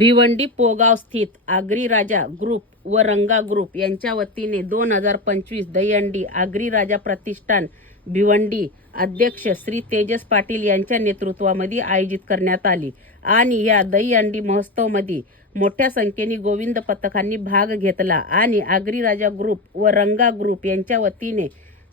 भिवंडी पोगाव स्थित आगरी राजा ग्रुप व रंगा ग्रुप यांच्या वतीने दोन हजार पंचवीस दहीहंडी आगरी राजा प्रतिष्ठान भिवंडी अध्यक्ष श्री तेजस पाटील यांच्या नेतृत्वामध्ये आयोजित करण्यात आली. आणि या दहीहंडी महोत्सवमध्ये मोठ्या संख्येने गोविंद पथकांनी भाग घेतला आणि आगरी राजा ग्रुप व रंगा ग्रुप यांच्या वतीने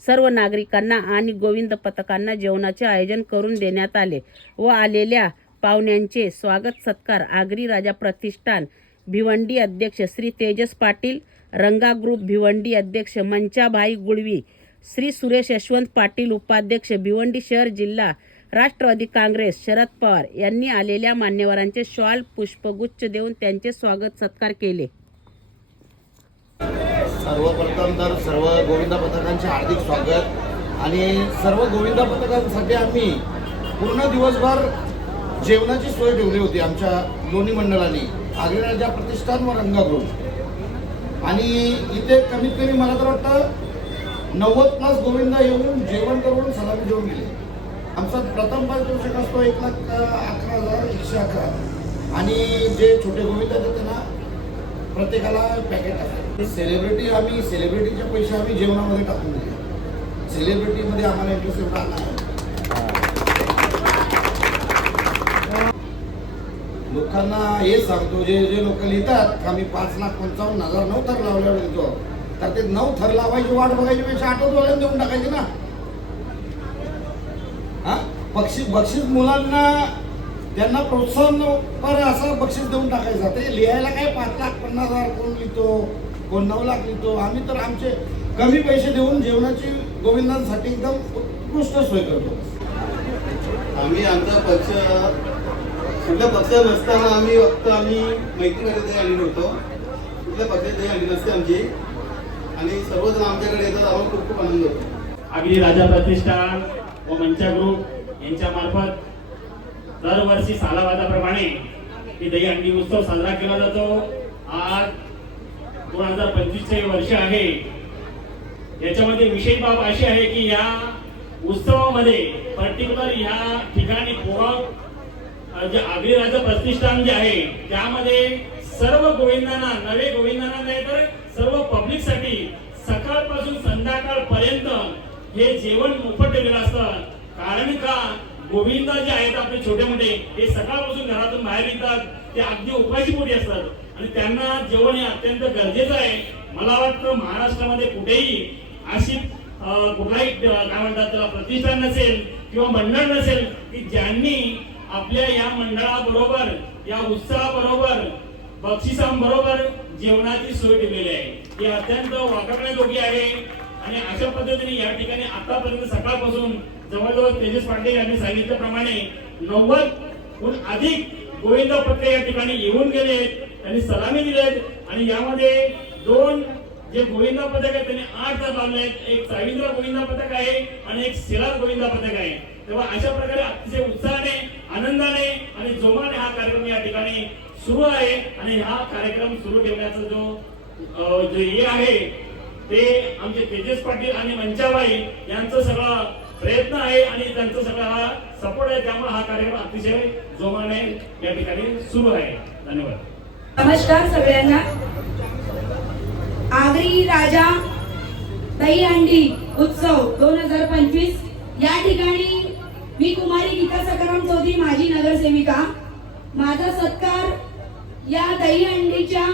सर्व नागरिकांना आणि गोविंद पथकांना जेवणाचे आयोजन करून देण्यात आले व आलेल्या पाहुण्यांचे स्वागत सत्कार आगरी राजा प्रतिष्ठान भिवंडी अध्यक्ष श्री तेजस पाटील रंगा ग्रुप भिवंडी अध्यक्ष मंचाभाई गुळवी श्री सुरेश यशवंत पाटील उपाध्यक्ष भिवंडी शहर जिल्हा राष्ट्रवादी काँग्रेस शरद पवार यांनी आलेल्या मान्यवरांचे श्वाल पुष्पगुच्छ देऊन त्यांचे स्वागत सत्कार केले. सर्वप्रथम तर सर्व गोविंदा पथकांचे हार्दिक स्वागत. आणि सर्व गोविंदा पथकांसाठी आम्ही पूर्ण दिवसभर जेवणाची सोय ठेवली होती आमच्या लोणी मंडळाने. आग्रेराजा प्रतिष्ठान व रंगागृह आणि इथे कमीत कमी मला तर वाटतं नव्वद प्लस गोविंदा येऊन जेवण करून सलामी देऊन गेले. आमचा प्रथम पारितोषिक असतो एक लाख अकरा हजार एकशे अकरा. आणि जे छोटे गोविंद आहेत त्यांना प्रत्येकाला पॅकेट टाकतो सेलिब्रिटी आम्ही सेलिब्रिटीचे पैसे आम्ही जेवणामध्ये टाकून दिले. सेलिब्रिटीमध्ये आम्हाला इंटरेस्ट एवढा आला लोकांना हे सांगतो जे जे लोक लिहितात आम्ही पाच लाख पंचावन्न हजार नऊ थर लावल्यावर लिहितो तर ते नऊ थर लावायची वाट बघायची पेक्षा आठवत वाल्याला देऊन टाकायची ना. हा? बक्षीस बक्षीस मुलांना त्यांना प्रोत्साहन पर असं बक्षीस देऊन टाकायचं. ते लिहायला काय पाच लाख पन्नास हजार कोण लिहितो कोण नऊ लाख लिहितो आम्ही तर आमचे कमी पैसे देऊन जेवणाची गोविंदांसाठी एकदम उत्कृष्ट सोय करतो. आम्ही आमचा पक्ष कुठल्या पक्षात नसताना आम्ही फक्त आम्ही मैत्रीकडे दही होतो. कुठल्या पक्षात दही आणली नसते आमची. आणि सर्वजण आमच्याकडे येतात आम्हाला खूप खूप आनंद होतो. आगरी राजा प्रतिष्ठान व मंचा ग्रुप यांच्या मार्फत दरवर्षी सालावादाप्रमाणे ही दहीहंडी उत्सव साजरा केला जातो. आज दोन हजार पंचवीसचे वर्ष आहे. याच्यामध्ये विशेष बाब अशी आहे की या उत्सवामध्ये पर्टिक्युलर ह्या ठिकाणी पोराव जे आगरी राजा प्रतिष्ठान जे आहे त्यामध्ये सर्व गोविंदांना नवे गोविंदांना नाही तर सर्व पब्लिकसाठी सकाळपासून संध्याकाळपर्यंत हे जेवण मोफत ठेवलेलं असतं. कारण का? गोविंद जे आहेत आपले छोटे मोठे हे सकाळपासून घरातून बाहेर निघतात. ते अगदी उपाशी पोटी असतात. आणि त्यांना जेवण हे अत्यंत गरजेचं आहे. मला वाटतं महाराष्ट्रामध्ये कुठेही अशी कुठलाही काय म्हणतात त्याला प्रतिष्ठान नसेल किंवा मंडळ नसेल की ज्यांनी आपल्या या मंडळाबरोबर या उत्साहाबरोबर बक्षिसांबरोबर जेवणाची सोय ठेवलेली आहे. ही अत्यंत वाखाणण्याजोगी आहे आणि अशा पद्धतीने या ठिकाणी आतापर्यंत सकाळपासून जवळजवळ तेजस पाटील यांनी सांगितल्याप्रमाणे नव्वद अधिक गोविंद पत्रे या ठिकाणी येऊन गेले त्यांनी सलामी दिलेत आणि यामध्ये दोन जे गोविंदा पथक आहे त्यांनी आठ जण लावले आहेत. एक साविंद्र गोविंदा पथक आहे आणि एक सिराज गोविंदा पथक आहे. तेव्हा अशा प्रकारे अतिशय उत्साहाने आनंदाने आणि जोमाने हा कार्यक्रम या ठिकाणी सुरू आहे आणि हा कार्यक्रम सुरू ठेवण्याचा जो जे हे आहे ते आमचे तेजस पाटील आणि मंचाबाई यांचं सगळा प्रयत्न आहे आणि त्यांचा सगळा हा सपोर्ट आहे. त्यामुळे हा कार्यक्रम अतिशय जोमाने या ठिकाणी सुरू आहे. धन्यवाद. नमस्कार सगळ्यांना. आगरी राजा दहीहंडी उत्सव दोन हजार पंचवीस या ठिकाणी मी कुमारी गीता सकाराम चौधरी माजी नगरसेविका. माझा सत्कार या दहीहंडीच्या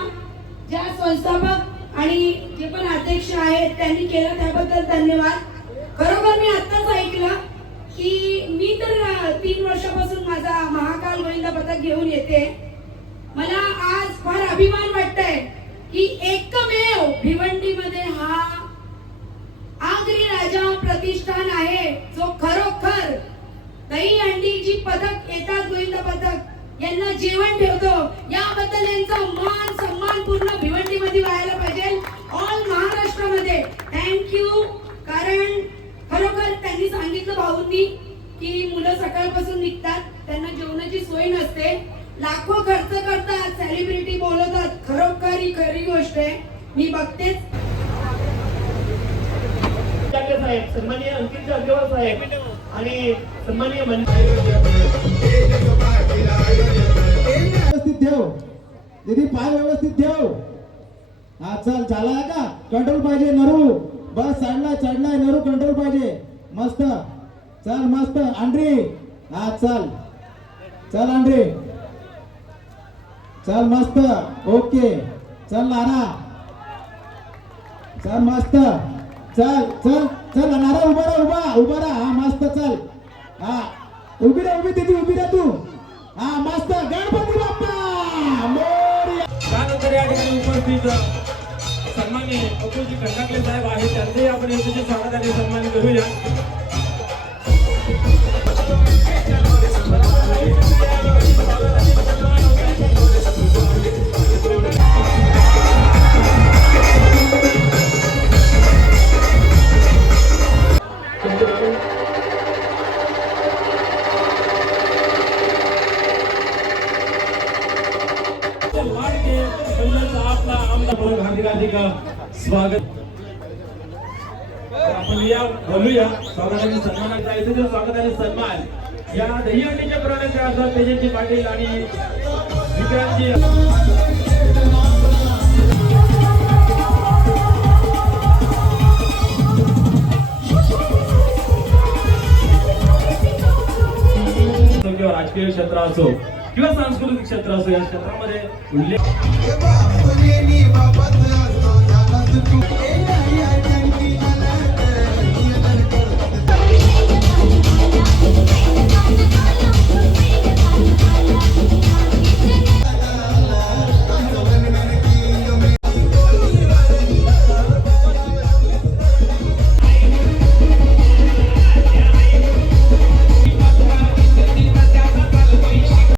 ज्या संस्थापक आणि जे पण अध्यक्ष आहेत त्यांनी केलं. त्याबद्दल धन्यवाद. खरोखर मी आत्ताच ऐकलं की मी तर तीन वर्षापासून माझा महाकाल गोविंदा पथक घेऊन येते. मला आज फार अभिमान वाटत आहे एकमेव भिवंडीमध्ये हा आगरी राजा प्रतिष्ठान आहे जो खरोखर दही अंडी जी पथक येतात गोविंद पथक यांना जेवण ठेवतो. याबद्दल यांचा मान सन्मान पूर्ण भिवंडीमध्ये व्हायला पाहिजे. ऑल महाराष्ट्रामध्ये. थँक्यू कारण खरोखर त्यांनी सांगितलं भाऊंनी की मुलं सकाळपासून निघतात. त्यांना जेवणाची सोय नसते. लाखो खर्च करतात. सेलिब्रिटी बोलवतात. खरोखर ही खरी गोष्ट आहे. मी बघतेच. साहेब सन्मान्य अंकित साहेब. आणि सन्माननीय व्यवस्थित ठेव. दीदी पाय व्यवस्थित ठेव. हा चल झाला का? कंट्रोल पाहिजे नरू. बस चढलाय चढलाय नरू कंट्रोल पाहिजे. मस्त. चल मस्त. आंड्री. हा चल. चल आंड्री. चल मस्त. ओके. चल नारा चल मस्त. चल चल चल नारा उभा राहा उभा उभा राहा. हा मस्त चल. हा. उभी राहा उभी तिथे उभी राहा तू. हा मस्त. गणपती बाप्पा! मोरया त्यानंतर या ठिकाणी उपस्थित सन्मान्य अप्पूजी खंडाकले साहेब आहेत. त्यांचेही आपण यशस्वी स्वागत आणि सन्मान करूया. आपण या बोलूया. स्वागताने सन्मानाचा इथे जो स्वागत आणि सन्मान. या दहीहंडीच्या प्रणालीचे असतात तेजस्वी पाटील आणि विक्रांतजी. किंवा राजकीय क्षेत्र असो किंवा सांस्कृतिक क्षेत्र असो या क्षेत्रामध्ये उल्लेख